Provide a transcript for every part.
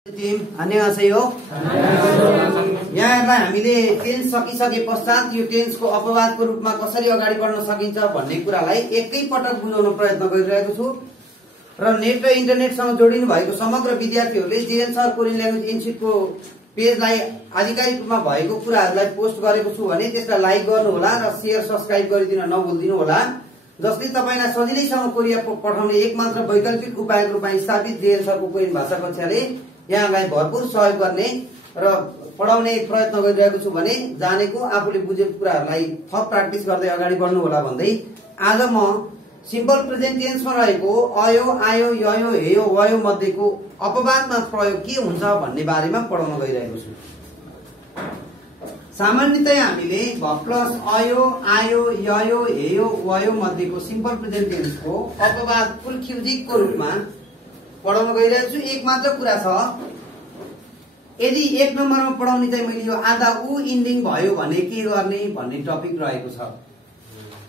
अन्यहासेयो यहाँलाई हामीले टेन्स सकिसके पश्चात यो टेन्सको अपवादको रूपमा कसरी अगाडि बढ्न सकिन्छ भन्ने कुरालाई एकै पटक बुझाउन प्रयत्न गरिरहेको छु र नेट र इन्टरनेटसँग जोडिनु भएको समग्र विद्यार्थीहरूले जेएल सर कोरियन ल्याङ्ग्वेज इन्स्टिट्युटको पेजलाई आधिकारिक रूपमा भएको कुराहरूलाई पोस्ट गरेको छु भने त्यसलाई लाइक गर्नु होला र शेयर सब्स्क्राइब गरिदिन नभुल्दिनु होला, जसले तपाईलाई सजिलैसँग कोरिया पठाउने एकमात्र वैकल्पिक उपायको रूपमा स्थापित जेएल सरको कोरियन भाषा कक्षाले यहाँलाई भरपूर सहयोग गर्ने र पढाउने प्रयत्न गरिरहेको छु भने जानेको आफूले बुझेको कुराहरूलाई थप प्र्याक्टिस गर्दै अगाडि बढ्नु होला भन्दै आज म सिम्पल प्रेजेन्ट टेन्समा रहेको अयो आयो ययो हेयो वयो मध्येको अपवादमा प्रयोग के हुन्छ भन्ने बारेमा पढाउन गइरहेको छु। सामान्यतया हामीले भ प्लस अयो आयो ययो हेयो वयो मध्येको सिम्पल प्रेजेन्ट टेन्सको अपवाद फुल क्युजिकको रूपमा पढाउन गइरहेको छु। एक मात्र कुरा छ, यदि एक नम्बरमा पढाउने चाहिँ मैले यो आधा उ इन्डिङ भयो भने के गर्ने भन्ने टपिक रहेको छ।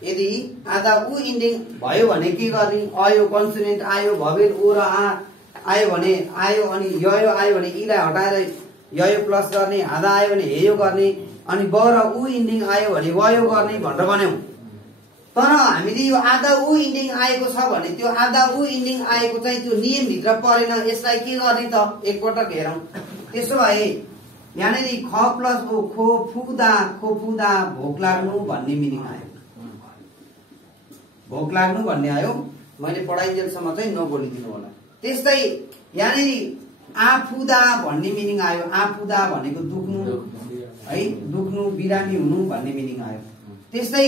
यदि आधा उ इन्डिङ भयो भने के गर्ने, अयो कन्सोनेन्ट आयो भवेल ओ र आ आयो भने आयो, अनि ययो आयो भने इलाई हटाएर ययो प्लस गर्ने, आधा आयो भने हेयो गर्ने, अनि ब र उ इन्डिङ आयो भने वयो गर्ने भनेर भन्यौं। तर हामीले यो आधा उ इन्डिङ आएको छ भने त्यो आधा उ इन्डिङ आएको चाहिँ त्यो नियम भित्र परेन, यसलाई के गर्ने त एकपटक हेरौं। त्यसो भए यहाँनिर ख प्लस ओ खो फुदा भोक लाग्नु भन्ने मिनिङ आयो, भोक लाग्नु भन्ने आयो। मैले पढाइन्जेलसम्म चाहिँ नबोलिदिनु होला। त्यस्तै यहाँनिर आफुदा भन्ने मिनिङ आयो, आफुदा भनेको दुख्नु है, दुख्नु बिरामी हुनु भन्ने मिनिङ आयो। त्यस्तै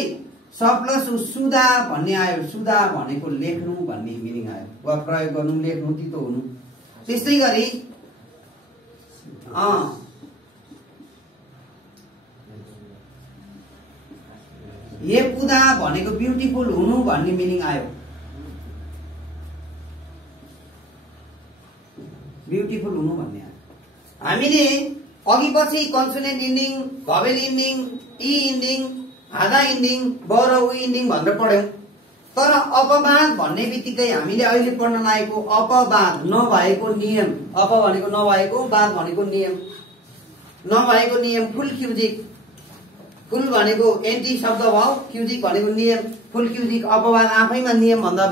स प्लस सुदा भन्ने आयो, सुदा भनेको लेख्नु भन्ने मिनिङ आयो वा प्रयोग गर्नु, लेख्नु तितो हुनु। त्यस्तै गरी ये पुदा भनेको ब्युटिफुल हुनु भन्ने मिनिङ आयो, ब्युटिफुल हुनु भन्ने आयो। हामीले अघि पछि कन्सोनेन्ट इन्डिङ, भवेल इन्डिङ, इ इन्डिङ, आधा इन्डिङ, ब र उ इन्डिङ भनेर पढ्यौं। तर अपवाद भन्ने बित्तिकै हामीले अहिले पढ्न लागेको अपवाद नभएको नियम, अप भनेको नभएको, वाद भनेको नियम, नभएको नियम फुल क्युजिक, फुल भनेको एन्टी शब्द भयो, क्युजिक भनेको नियम, फुल क्युजिक अपवाद आफैमा नियम भन्दा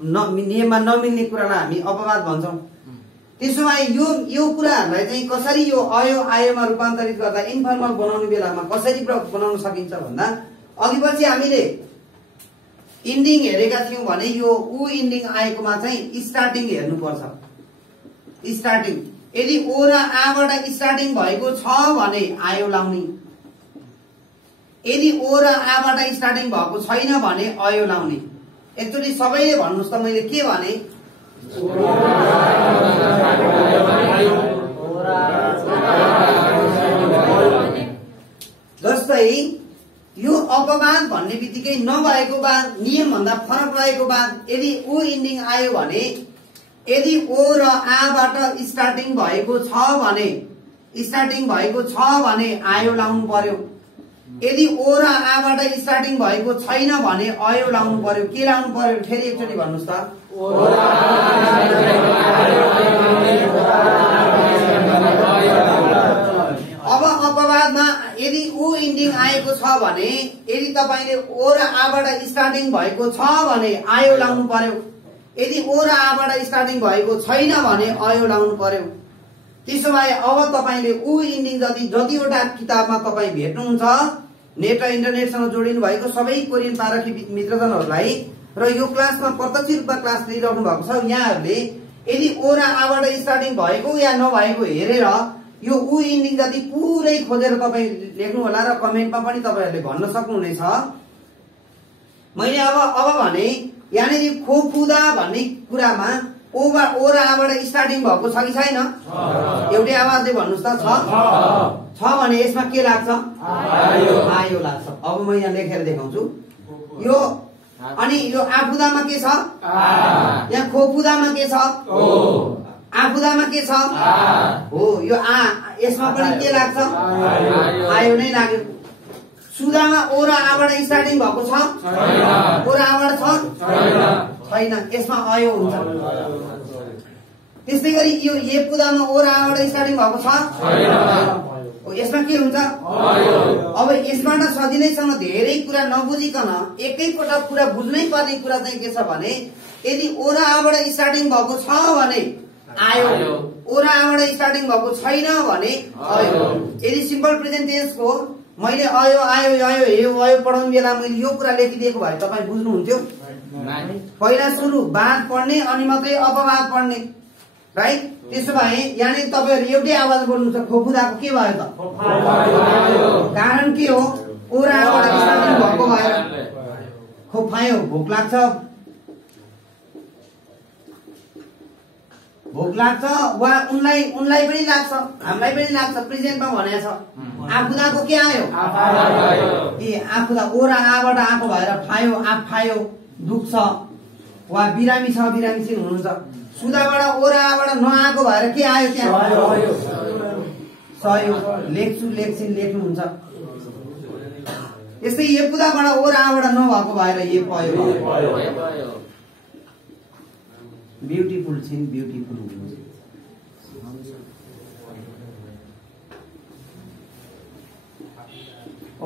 नियममा नमिल्ने कुरालाई हामी अपवाद भन्छौं। त्यसो भए यो कुराहरूलाई चाहिँ कसरी यो अयो आयोमा रूपान्तरित गर्दा इन्फर्मल बनाउने बेलामा कसरी बनाउन सकिन्छ भन्दा अघि पछि हामीले इन्डिङ हेरेका थियौं भने यो उ इन्डिङ आएकोमा चाहिँ स्टार्टिङ हेर्नुपर्छ। स्टार्टिङ यदि ओ र आबाट स्टार्टिङ भएको छ भने आयो लाउने, यदि ओ र आबाट स्टार्टिङ भएको छैन भने अयो लाउने। एकचोटि सबैले भन्नुस् त मैले के भने, जस्तै यो अपवाद भन्ने बित्तिकै नभएको बाद, नियम भन्दा फरक रहेको बाद यदि उ इन्डिङ आयो भने, यदि ओ र आबाट स्टार्टिङ भएको छ भने, स्टार्टिङ भएको छ भने आयो लाउनु पर्यो। यदि ओ र आबाट स्टार्टिङ भएको छैन भने अयो लाउनु पर्यो। के लाउनु पर्यो फेरि एकचोटि भन्नुस् त, अब अपवादमा यदि उ इन्डिङ आएको छ भने, यदि तपाईले ओ र आबाट स्टार्टिङ भएको छ भने आयो लाउनु पर्यो, यदि ओ र आबाट स्टार्टिङ भएको छैन भने अयो लाउनु पर्यो। त्यसो भए अब तपाईले उ इन्डिङ जतिवटा किताबमा तपाईँ भेट्नुहुन्छ, नेट र इन्टरनेटसँग जोडिनु भएको सबै कोरियन पारखी मित्रजनहरूलाई र यो क्लासमा प्रत्यक्ष रूपमा क्लास लिइरहनु भएको छ, यहाँहरूले यदि ओ र आबाट स्टार्टिङ भएको या नभएको हेरेर यो उ इन्डिङ जति पुरै खोजेर तपाईँ लेख्नु होला र कमेन्टमा पनि तपाईहरूले भन्न सक्नुहुनेछ। मैले अब भने यहाँनिर खोफुदा भन्ने कुरामा ओ र आबाट स्टार्टिङ भएको छ कि छैन? एउटै आवाजले भन्नुस् त, छ भने यसमा के लाग्छ? आयो लाग्छ। अब म यहाँ लेखेर देखाउँछु यो। अनि यो आफुदामा के छ? यहाँ खोफुदामा के छ? आफुदामा के छ? हो यो आ, यसमा पनि के लाग्छ? आयो नै लाग्यो। सुदामा ओ र आबाट स्टार्टिङ भएको छ? ओ र आबाट छ? छैन, यसमा अयो हुन्छ। त्यस्तै गरी यो ए पुदामा ओ र आबाट स्टार्टिङ भएको छ यसमा के हुन्छ अब यसबाट सजिलैसँग धेरै कुरा नबुझिकन एकैपटक कुरा बुझ्नै पर्ने कुरा चाहिँ के छ भने यदि ओ र आबाट स्टार्टिङ भएको छ भने आयो ओ र आबाट स्टार्टिङ भएको छैन भने आयो यदि सिम्पल प्रेजेन्ट टेन्सको मैले आयो आयो आयो यो आयो पढाउने बेला मैले यो कुरा लेखिदिएको भए तपाईँ बुझ्नुहुन्थ्यो पहिला सुरु बाद पढ्ने अनि मात्रै अपवाद पढ्ने राइट त्यसो भए यहाँनिर तपाईँहरू एउटै आवाज बोल्नु छ खोपुदाको के भयो त कारण के हो ओ र आबाट स्टार्टिङ भएको भएर खोपायो भोक लाग्छ वा उनलाई पनि लाग्छ हामीलाई पनि लाग्छ प्रेजेन्टमा भनेको छ आफुदाको के आयो ए आफुदा ओ र आबाट आएको भएर फायो आफ फायो दुख्छ वा बिरामी छ बिरामी चाहिँ हुनुहुन्छ सुदाबाट ओ र आबाट नआएको भएर के आयो त्यहाँ सहयोग लेख्छु लेख्छिन लेख्नुहुन्छ यस्तै यो पुदाबाट ओ र आबाट नभएको भएर यो पयो ब्युटिफुल छिन ब्युटिफुल हुनुहुन्छ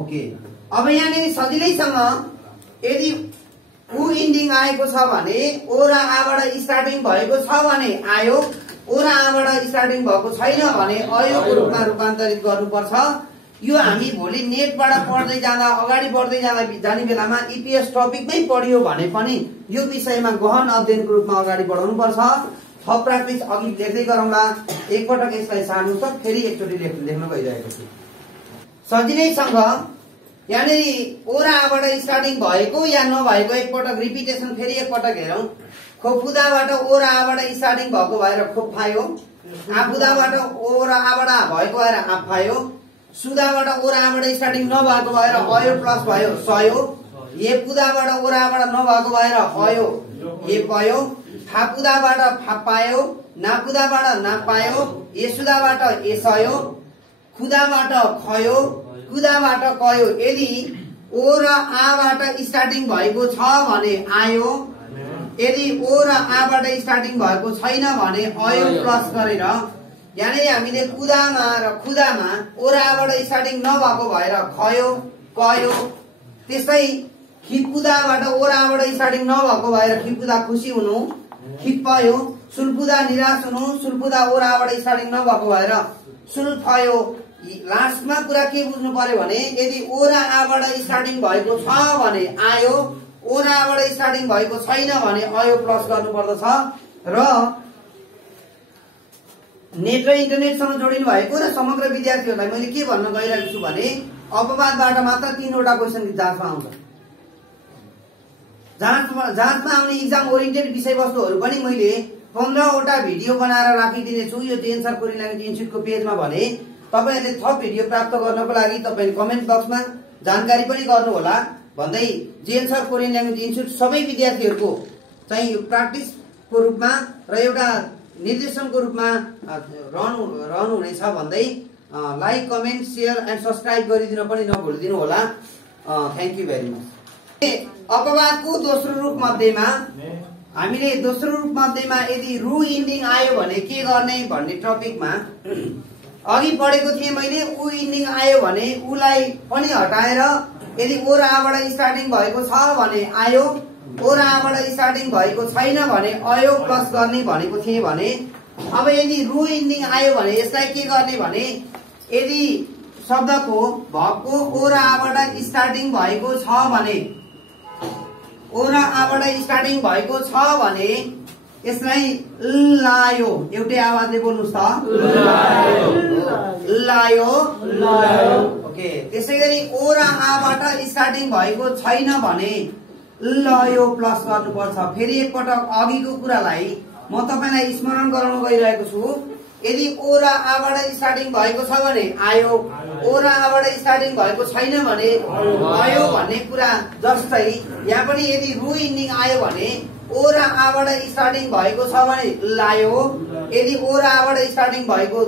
ओके अब यहाँनिर सजिलैसँग यदि उ इन्डिङ आएको छ भने ओ र आबाट स्टार्टिङ भएको छ भने आयो ओ र आबाट स्टार्टिङ भएको छैन भने अयोको रूपमा रूपान्तरित गर्नुपर्छ यो हामी भोलि नेटबाट पढ्दै जाँदा अगाडि बढ्दै जाने बेलामा इपिएस टपिकमै पढियो भने पनि यो विषयमा गहन अध्ययनको रूपमा अगाडि बढाउनु पर्छ थप प्र्याक्टिस अघि लेख्दै गरौँला एकपटक यसलाई सार्नु त फेरि एकचोटि लेख्न गइरहेको छु सजिलैसँग यहाँनिर ओ र आबाट स्टार्टिङ भएको या नभएको एकपटक रिपिटेसन फेरि एकपटक हेरौँ खोपुदाबाट ओ र आबाट स्टार्टिङ भएको भएर खोपायो आफुदाबाट ओ र आबाट भएको भएर आफायो सुदाबाट ओ र आबाट स्टार्टिङ नभएको भएर अयो प्लस भयो सयो ए पुदाबाट ओ र आबाट नभएको भएर अयो ए पयो फापुदाबाट फापायो नापुदाबाट नापायो यसुदाबाट यसयो खुदाबाट खयो कुदाबाट कयो यदि ओ र आबाट स्टार्टिङ भएको छ भने आयो यदि ओ र आबाट स्टार्टिङ भएको छैन भने अयो प्लस गरेर यानी हामीले कुदामा र खुदामा ओ र आबाट स्टार्टिङ नभएको भएर खयो कयो त्यस्तै खिपुदाबाट ओ र आबाट स्टार्टिङ नभएको भएर खिपुदा खुसी हुनु खिप्पयो सुल्पुदा निराश हुनु सुल्पुदा ओ र आबाट स्टार्टिङ नभएको भएर सुल्फयो लास्टमा कुरा के बुझ्नु पर्यो भने यदि ओ र आबाट स्टार्टिङ भएको छ भने आयो ओ र आबाट स्टार्टिङ भएको छैन भने अयो प्लस गर्नु पर्दछ र नेट र इन्टरनेटसँग जोडिनु भएको र समग्र विद्यार्थीहरूलाई मैले के भन्न गइरहेको छु भने अपवादबाट मात्र 3 वटा क्वेशन जाँचमा आउँछ जाँचमा आउने इक्जाम ओरिएन्टेड विषयवस्तुहरू पनि मैले 15 वटा भिडियो बनाएर राखिदिने छु यो टेन्सर कोरियन ल्याङ्ग्वेज इन्स्टिट्युटको पेजमा भने तपाईहरुले थप भिडियो प्राप्त गर्नको लागि तपाईले कमेन्ट बक्समा जानकारी पनि गर्नु होला भन्दै जेएनसर कोरियन ल्याङ्ग्वेज इन्स्टिट्युट सबै विद्यार्थीहरुको चाहिँ यो प्र्याक्टिसको रूपमा र एउटा निर्देशनको रूपमा रहनु हुनेछ भन्दै like comment share and subscribe गरिदिन पनि नभुलिदिनु होला थ्यांक यू भेरी मच अपवादको दोस्रो रूप मध्येमा हामीले दोस्रो रूप मध्येमा यदि रु इन्डिङ आयो भने के गर्ने भन्ने टपिकमा अघि पढेको थिएँ मैले उ इन्डिङ आयो भने उलाई पनि हटाएर यदि ओ र आबाट स्टार्टिङ भएको छ भने आयो ओ र आबाट स्टार्टिङ भएको छैन भने अयो प्लस गर्ने भनेको थिएँ भने अब यदि रु इन्डिङ आयो भने यसलाई के गर्ने भने यदि शब्दको भको ओ र आबाट स्टार्टिङ भएको छ भने ओ र आबाट स्टार्टिङ भएको छ भने यसलाई लायो एउटै आवाजले बोल्नुस् त लायो ओके त्यसैगरी ओ र आबाट स्टार्टिङ भएको छैन भने लयो प्लस गर्नुपर्छ फेरि एकपटक अघिको कुरालाई म तपाईलाई स्मरण गराउन गइरहेको छु यदि ओ र आबाट स्टार्टिङ भएको छ भने आयो ओ र आबाट स्टार्टिङ भएको छैन भने आयो भन्ने कुरा जस्तै यहाँ पनि यदि रु इन्डिङ आयो भने ओ र आबाट स्टार्टिङ भएको छ भने लायो यदि ओ र आबाट स्टार्टिङ भएको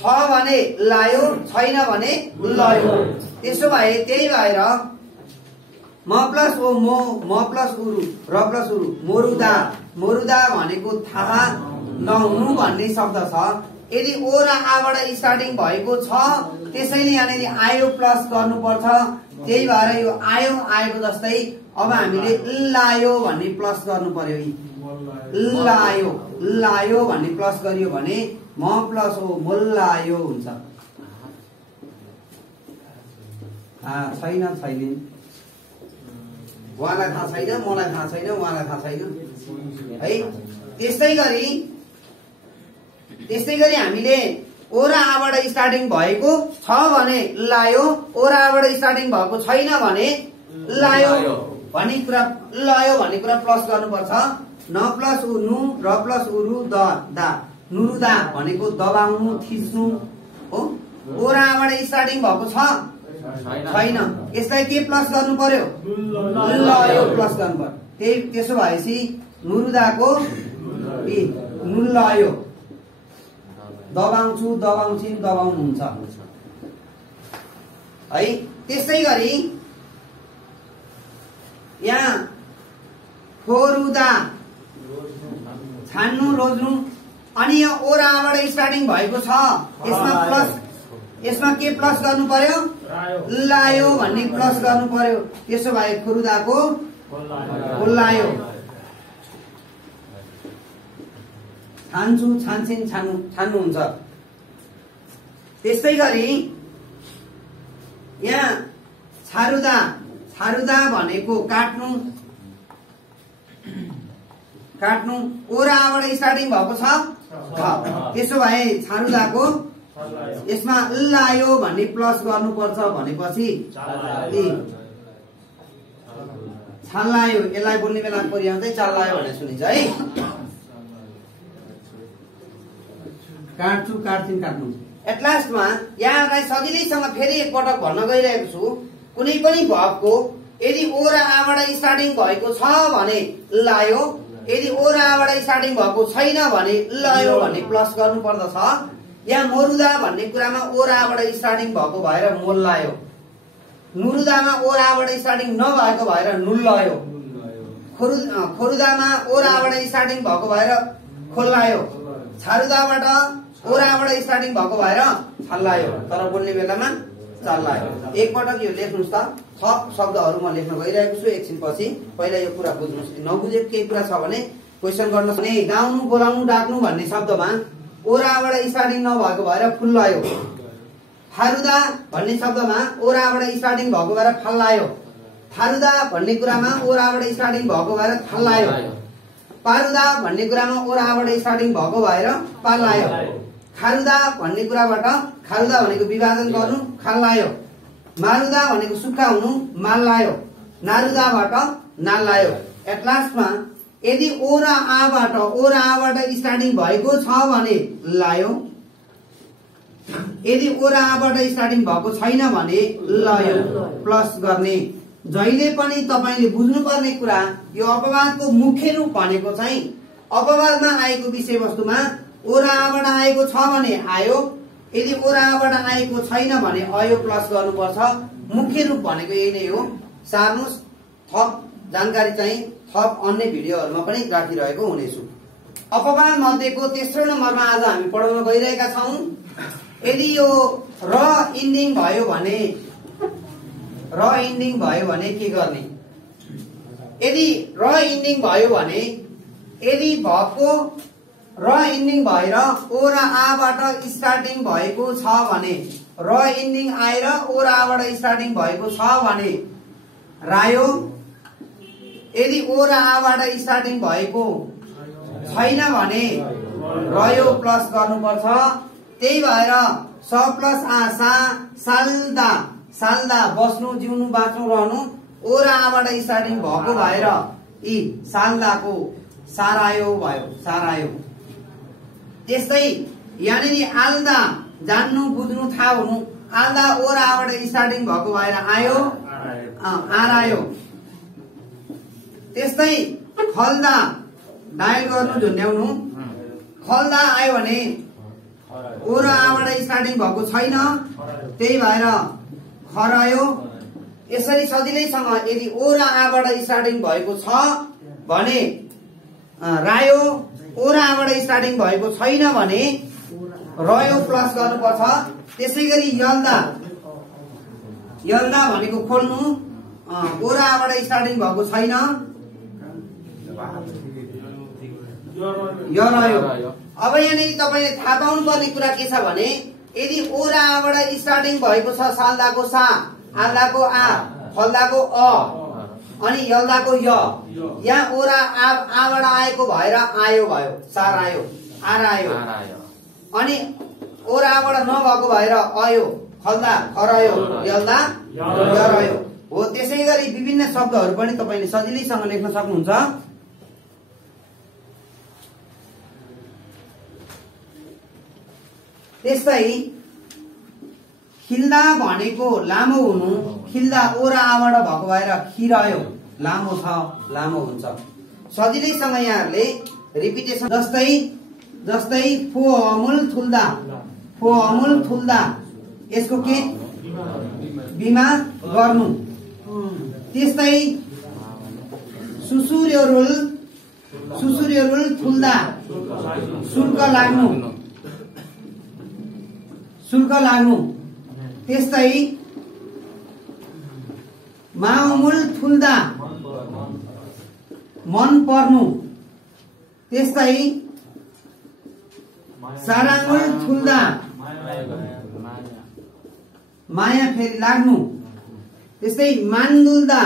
छ भने लायो छैन भने लयो त्यसो भए त्यही भएर म प्लस ओ म प्लस उरु र प्लस उरु मोरुदा मुरुदा भनेको थाहा नहुनु भन्ने शब्द छ। यदि ओ र आबाट स्टार्टिङ भएको छ त्यसैले यहाँनिर आयो प्लस गर्नुपर्छ। त्यही भएर यो आयो आएको जस्तै अब हामीले लायो भन्ने प्लस गर्नु पर्यो। लायो लायो भन्ने प्लस गरियो भने म प्लस हो मोल्लायो हुन्छ। छैन छैन उहाँलाई थाहा छैन, मलाई थाहा छैन, उहाँलाई थाहा छैन है। त्यस्तै गरी हामीले ओ र आबाट स्टार्टिङ भएको छ भने लायो, ओ र आबाट स्टार्टिङ भएको छैन भने लायो भन्ने कुरा प्लस गर्नुपर्छ। न प्लस उ नु, र प्लस उ रु द दा, नुरुदा भनेको दबाउनु थिच्नु हो। ओ र आबाट स्टार्टिङ भएको छ छैन, यसलाई के प्लस गर्नु पर्यो? लयो प्लस गर्नु पर्यो। त्यसो भएपछि नुरुदाको नुल्लयो, दबाउँछु दबाउँछिन् दबाउनुहुन्छ है। त्यस्तै गरी यहाँ खोरुदा छान्नु रोज्नु, अनि यहाँ ओ र आबाट स्टार्टिङ भएको छ, यसमा के प्लस गर्नु पर्यो? लायो भन्ने प्लस गर्नु पर्यो। त्यसो भए खोरुदाको खोल्लायो, छान्छु छान्छिन् छान्नुहुन्छ। त्यस्तै गरी यहाँ छारुदा भनेको काट्नु ओ र आबाट स्टार्टिङ भएको छ। त्यसो भए छारुदाको यसमा लायो भन्ने प्लस गर्नुपर्छ भनेपछि छाल्लायो, यसलाई बोल्ने बेला परिआउँदै चाल्लायो भनेर सुनिन्छ है। काट्छु काट्छिन् काट्नु। एट लास्टमा यहाँलाई सजिलैसँग फेरि एकपटक भन्न गइरहेको छु, कुनै पनि भर्बको यदि ओ र आबाट स्टार्टिङ भएको छ भने लायो, यदि ओ र आबाट स्टार्टिङ भएको छैन भने लयो भन्ने प्लस गर्नु पर्दछ। यहाँ मोरुदा भन्ने कुरामा ओ र आबाट स्टार्टिङ भएको भएर मोल्लायो, नुरुदामा ओ र आबाट स्टार्टिङ नभएको भएर नुल्लयो, खोरुदामा ओ र आबाट स्टार्टिङ भएको भएर खोल्लायो, छारुदाबाट ओ र आबाट स्टार्टिङ भएको भएर छल्लायो, तर बोल्ने बेलामा चल्लायो। एकपटक यो लेख्नुहोस् त। थप शब्दहरू म लेख्न गइरहेको छु एकछिनपछि। पहिला यो कुरा बुझ्नुहोस्। नबुझेको केही कुरा छ भने क्वेसन गर्नुहोस्। भने गाउनु बोलाउनु डाक्नु भन्ने शब्दमा ओ र आबाट स्टार्टिङ नभएको भएर फुल्लायो, फारुदा भन्ने शब्दमा ओ र आबाट स्टार्टिङ भएको भएर फल्लायो, फारुदा भन्ने कुरामा ओ र आबाट स्टार्टिङ भएको भएर फल्लायो, पारुदा भन्ने कुरामा ओ र आबाट स्टार्टिङ भएको भएर पाल्लायो, खारुदा भन्ने कुराबाट खारुदा भनेको विभाजन गर्नु खाल्लायो, मारुदा भनेको सुक्खा हुनु माल्लायो, नारुदाबाट नाल्लायो। एट लास्टमा यदि ओ र आबाट स्टार्टिङ भएको छ भने लायो, यदि ओ र आबाट स्टार्टिङ भएको छैन भने लयो प्लस गर्ने। जहिले पनि तपाईले बुझ्नुपर्ने कुरा यो अपवादको मुख्य रूप भनेको चाहिँ अपवादमा आएको विषयवस्तुमा ओ र आबाट आएको छ भने आयो, यदि ओ र आबाट आएको छैन भने अयो प्लस गर्नुपर्छ। मुख्य रूप भनेको यही नै हो। सार्नुहोस्। थप जानकारी चाहिँ थप अन्य भिडियोहरुमा पनि राखिरहेको हुनेछु। अपवाद मध्येको तेस्रो नम्बरमा आज हामी पढाउन गइरहेका छौं। यदि यो र इन्डिङ भयो भने के गर्ने? यदि र इन्डिङ भयो भने यदि भको र इन्डिङ भएर ओ र आबाट स्टार्टिङ भएको छ भने, र इन्डिङ आएर ओ र आबाट स्टार्टिङ भएको छ भने रायो। यदि ओ र आबाट स्टार्टिङ भएको छैन भने रयो प्लस गर्नुपर्छ। त्यही भएर स प्लस आ सा साल्दा, साल्दा बस्नु जिउनु बाँच्नु रहनु ओ र आबाट स्टार्टिङ भएको भएर यी साल्दाको सारायो भयो, सारायो। त्यस्तै यहाँनिर आल्दा जान्नु बुझ्नु थाहा हुनु, आल्दा ओ र आबाट स्टार्टिङ भएको भएर आयो आरायो। त्यस्तै खल्दा डायल गर्नु झुन्ड्याउनु, खल्दा आयो भने ओ र आबाट स्टार्टिङ भएको छैन, त्यही भएर खरायो। यसरी सजिलैसँग यदि ओ र आबाट स्टार्टिङ भएको छ भने रायो ओराबाट स्टार्टिङ भएको छैन भने रयो प्लस गर्नुपर्छ। त्यसै गरी यल्दा यल्दा भनेको खोल्नु ओराबाट स्टार्टिङ भएको छैन य रह्यो। अब यहाँनिर तपाईले थाहा पाउनु पर्ने कुरा के छ भने यदि ओराबाट स्टार्टिङ भएको छ साल्दाको सा आल्दाको आ फल्दाको अ अनि यल्दाको य यहाँ ओरा आबाट आएको भएर आयो भयो सार आयो आर आयो अनि ओराबाट नभएको भएर अयो फल्दा खरायो यल्दा य रह्यो हो। त्यसै गरी विभिन्न शब्दहरू पनि तपाईले सजिलैसँग लेख्न सक्नुहुन्छ। त्यस्तै खिल्दा भनेको लामो हुनु खिल्दा ओरा आबाट भएको भएर खिरयो लामो छ लामो हुन्छ। सजिलैसँग यहाँहरूले रिपिटेसन जस्तै फो अमुल थुल्दा यसको के बिमा गर्नु। त्यस्तै सुसुर्योरुल थुल्दा शुल्क लाग्नु। त्यस्तै मामुल थुल्दा मन पर्नु। त्यस्तै साराङ्गुल थुल्दा माया फेरि लाग्नु। त्यस्तै मान्दुल्दा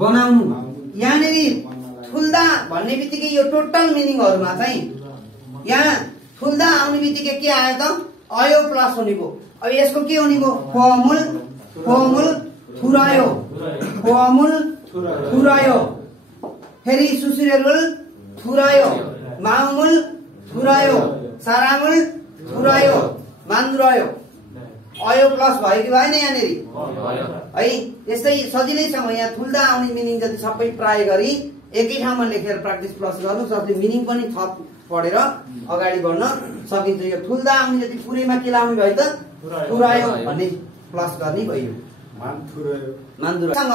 बनाउनु। यहाँनिर थुल्दा भन्ने बित्तिकै यो टोटल मिनिङहरुमा चाहिँ यहाँ थुल्दा आउने बित्तिकै के आयो त अयो प्लस हुने भयो। अब यसको के हुने भयो फोमुल थुरायो फेरि सुसुरेरुल थुरायो मामुल थुरायो सारामुल थुरायो मान्द्रयो अयो प्लस भयो कि भएन यहाँनिर है। यस्तै सजिलैसँग यहाँ थुल्दा आउने मिनिङ जति सबै प्राय गरी एकै ठाउँमा लेखेर प्र्याक्टिस प्लस गर्नु जसले मिनिङ पनि थप पढेर अगाडि बढ्न सकिन्छ। यो थुल्दा आउने जति पुरैमा के लाउने भयो त थुरायो भन्ने प्लस गर्ने भयो मान्दुरायोसँग।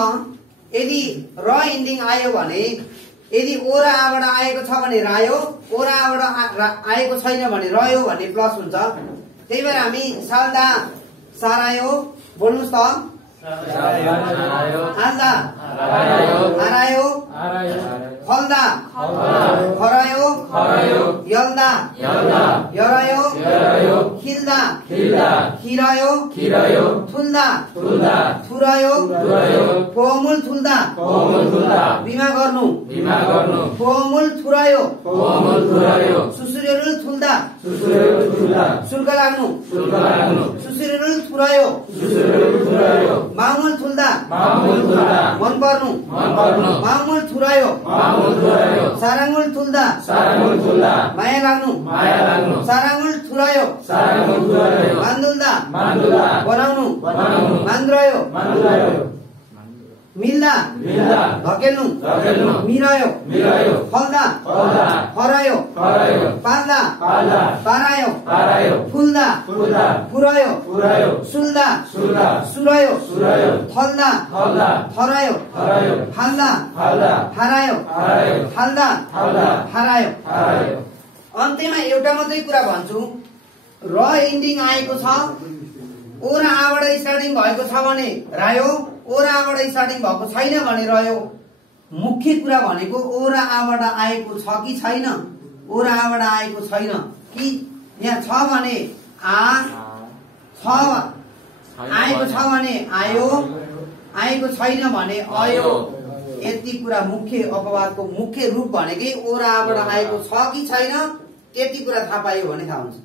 यदि र इन्डिङ आयो भने यदि ओरा आबाट आएको छ भने रायो ओरा आबाट आएको छैन भने रह्यो भन्ने प्लस हुन्छ। त्यही भएर हामी साल्दा सारायो बोल्नुस् त आल्दा आरायो फल्दा खरायो यल्दा यरायो खिल्दा खिरायो थुल्दा थुरायो फोमुल थुल्दा बिमा गर्नु फोमुल थुरायो सुसुरेरुल थुल्दा शुल्क लाग्नु सुसुरेरुल थुरायो मामुल थुल्दा मन पर्नु मामुल थुरायो साराङ्गुल थुल्दा माया लाग्नु साराङ्गुल थुरायो मान्दुल्दा बनाउनु मान्द्रयो मिल्दा धकेल्नु मिरायो फल्दा खरायो पाल्दा पारायो फुल्दा पुरायो सुल्दा सुरायो थल्दा थरायो फाल्दा फारायो फाल्दा फारायो। अन्त्यमा एउटा मात्रै कुरा भन्छु र इन्डिङ आएको छ ओरा आबाट स्टार्टिङ भएको छ भने रायो ओरा आबाट स्टार्टिङ भएको छैन भने रह्यो। मुख्य कुरा भनेको ओरा आबाट आएको छ कि छैन ओरा आबाट आएको छैन कि यहाँ छ भने आएको छ भने आयो आएको छैन भने अयो। यति कुरा मुख्य अपवादको मुख्य रूप भनेकै ओरा आबाट आएको छ कि छैन यति कुरा थाहा पायो भने थाहा हुन्छ।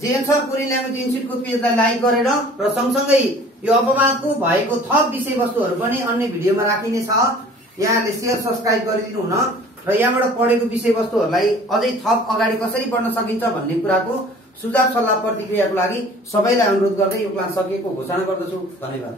जेएनसर कोरियन ल्याङ्ग्वेज इन्स्टिट्युटको पेजलाई लाइक गरेर र सँगसँगै यो अपवादको भएको थप विषयवस्तुहरू पनि अन्य भिडियोमा राखिने छ। यहाँले शेयर सब्स्क्राइब गरिदिनु हुन र यहाँबाट पढेको विषयवस्तुहरूलाई अझै थप अगाडि कसरी बढ्न सकिन्छ भन्ने कुराको सुझाव सल्लाह प्रतिक्रियाको लागि सबैलाई अनुरोध गर्दै यो क्लास सकिएको घोषणा गर्दछु। धन्यवाद।